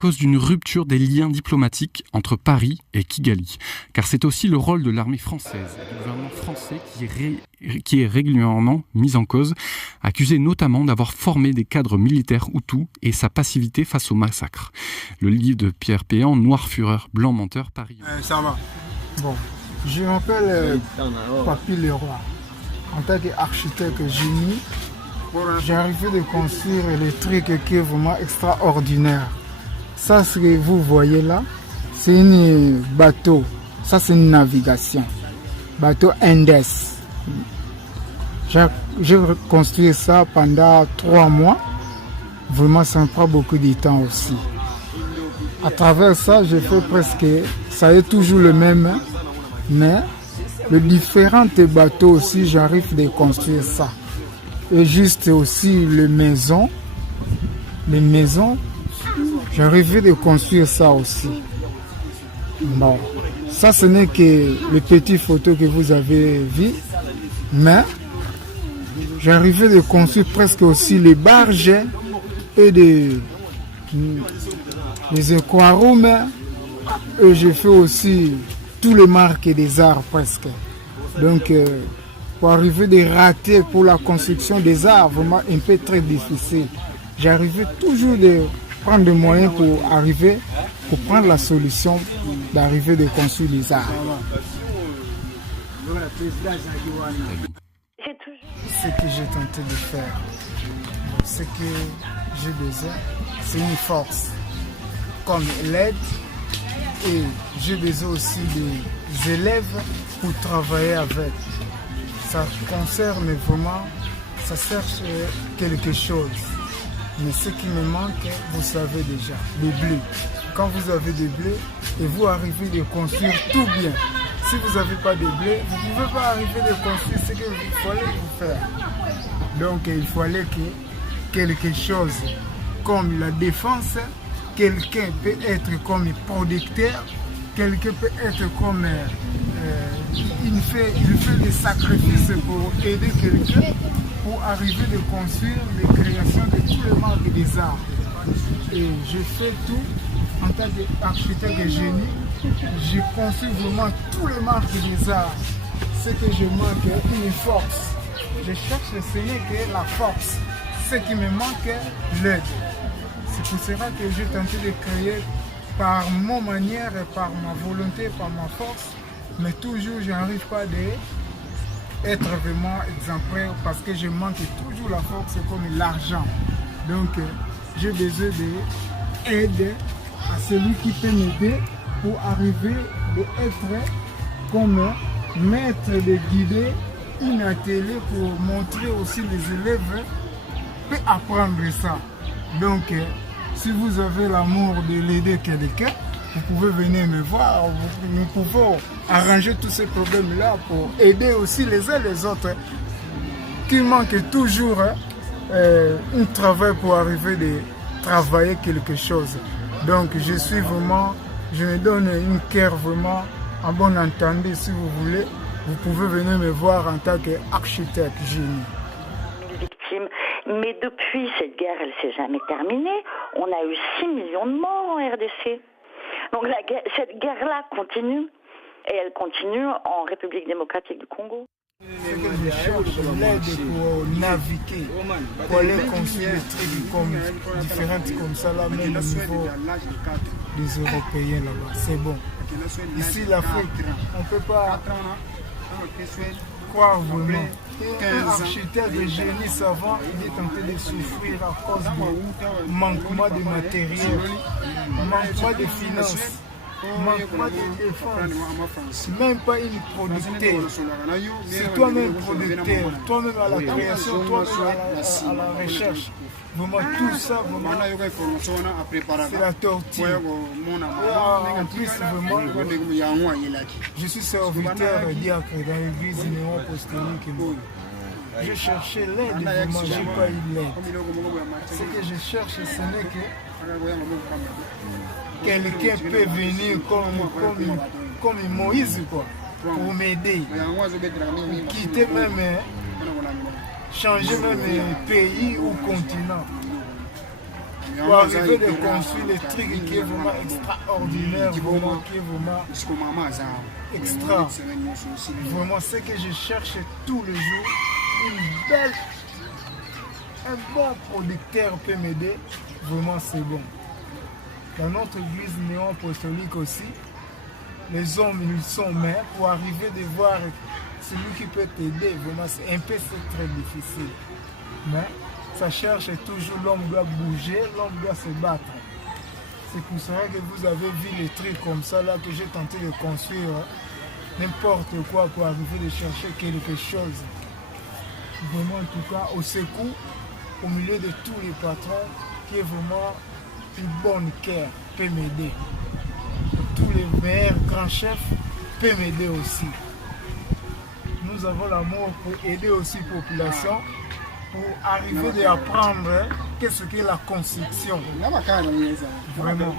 cause d'une rupture des liens diplomatiques entre Paris et Kigali. Car c'est aussi le rôle de l'armée française et du gouvernement français qui est régulièrement mis en cause, accusé notamment d'avoir formé des cadres militaires hutus et sa passivité face au massacre. Le livre de Pierre Péan, Noir Fureur, Blanc Menteur, Paris. Ça va. Bon, je m'appelle Papy Leroy. En tant qu'architecte génie, j'ai arrivé de construire le truc qui est vraiment extraordinaire. Ça, ce que vous voyez là, c'est un bateau. Ça, c'est une navigation. Bateau Indes. J'ai construit ça pendant 3 mois. Vraiment, ça me prend beaucoup de temps aussi. À travers ça, j'ai fait presque... Ça est toujours le même, mais les différents bateaux aussi, j'arrive de construire ça. Et juste aussi les maisons, j'arrivais de construire ça aussi. Bon, ça ce n'est que les petites photos que vous avez vues, mais j'arrivais de construire presque aussi les barges et les aquariums. Et j'ai fait aussi tous les marques des arts presque. Donc, pour arriver de rater pour la construction des arts, vraiment un peu très difficile. J'arrivais toujours de prendre des moyens pour arriver, pour prendre la solution d'arriver de construire les arts. Ce que j'ai tenté de faire, ce que j'ai besoin, c'est une force comme l'aide et j'ai besoin aussi des élèves pour travailler avec. Ça concerne vraiment, ça cherche quelque chose. Mais ce qui me manque, vous savez déjà, le blé. Quand vous avez des blés et vous arrivez de construire tout bien. Si vous n'avez pas de blé, vous ne pouvez pas arriver de construire ce qu'il fallait vous faire. Donc il fallait que quelque chose comme la défense, quelqu'un peut être comme producteur, quelqu'un peut être comme il fait des sacrifices pour aider quelqu'un pour arriver de construire les créations de tous les marques des arts. Et je fais tout en tant qu'architecte génie. Je construis vraiment tous les marques des arts. Ce que je manque est une force. Je cherche ce n'est que la force. Ce qui me manque, l'aide. C'est pour cela que j'ai tenté de créer par mon manière, par ma volonté, par ma force. Mais toujours, je n'arrive pas à être vraiment exemplaire parce que je manque toujours la force comme l'argent. Donc, j'ai besoin d'aide à celui qui peut m'aider pour arriver à être comme maître de guider une atelier pour montrer aussi les élèves peut apprendre ça. Donc, si vous avez l'amour de l'aider quelqu'un, vous pouvez venir me voir, nous pouvons arranger tous ces problèmes-là pour aider aussi les uns les autres qui manquent toujours un travail pour arriver à travailler quelque chose. Donc je suis vraiment, je me donne une cœur vraiment en bon entendeur si vous voulez. Vous pouvez venir me voir en tant qu'architecte génie. Victimes. Mais depuis cette guerre, elle ne s'est jamais terminée. On a eu 6 millions de morts en RDC. Donc cette guerre-là continue, et elle continue en République démocratique du Congo. Je cherche l'aide pour naviguer, pour aller construire des trucs comme, différentes comme ça, là, même au niveau des Européens là-bas. C'est bon. Ici, l'Afrique, on ne peut pas croire vraiment. Un architecte de génie savant, il est tenté de souffrir à cause du manquement de matériel, manquement de finances, manquement de défense, même pas une producteur. C'est toi-même producteur, toi-même à la création, toi-même à la recherche. Vraiment tout ça, vraiment, c'est la torture. En plus, vraiment, je suis serviteur diacre dans l'église néo-apostolique. Je cherchais l'aide, vraiment, je n'ai pas eu l'aide. Ce que je cherche, ce n'est que quelqu'un peut venir comme Moïse, quoi, pour m'aider, quitter même, changer même pays ou continent. pour arriver de construire les trucs qui est vraiment extraordinaire, vraiment, qui est vraiment extra. Vraiment, ce que je cherche tous les jours, un bon producteur peut m'aider, vraiment c'est bon. Dans notre église néo-apostolique aussi, les hommes ils sont mains pour arriver de voir celui qui peut t'aider, vraiment c'est très difficile. Mais ça cherche toujours, l'homme doit bouger, l'homme doit se battre. C'est pour cela que vous avez vu les trucs comme ça là que j'ai tenté de construire n'importe quoi pour arriver de chercher quelque chose. Vraiment en tout cas au secours, au milieu de tous les patrons, qui est vraiment une bonne cœur, peut m'aider. Tous les meilleurs grands chefs peuvent m'aider aussi. Nous avons l'amour pour aider aussi la population, pour arriver à apprendre qu'est-ce qu'est la construction. Vraiment.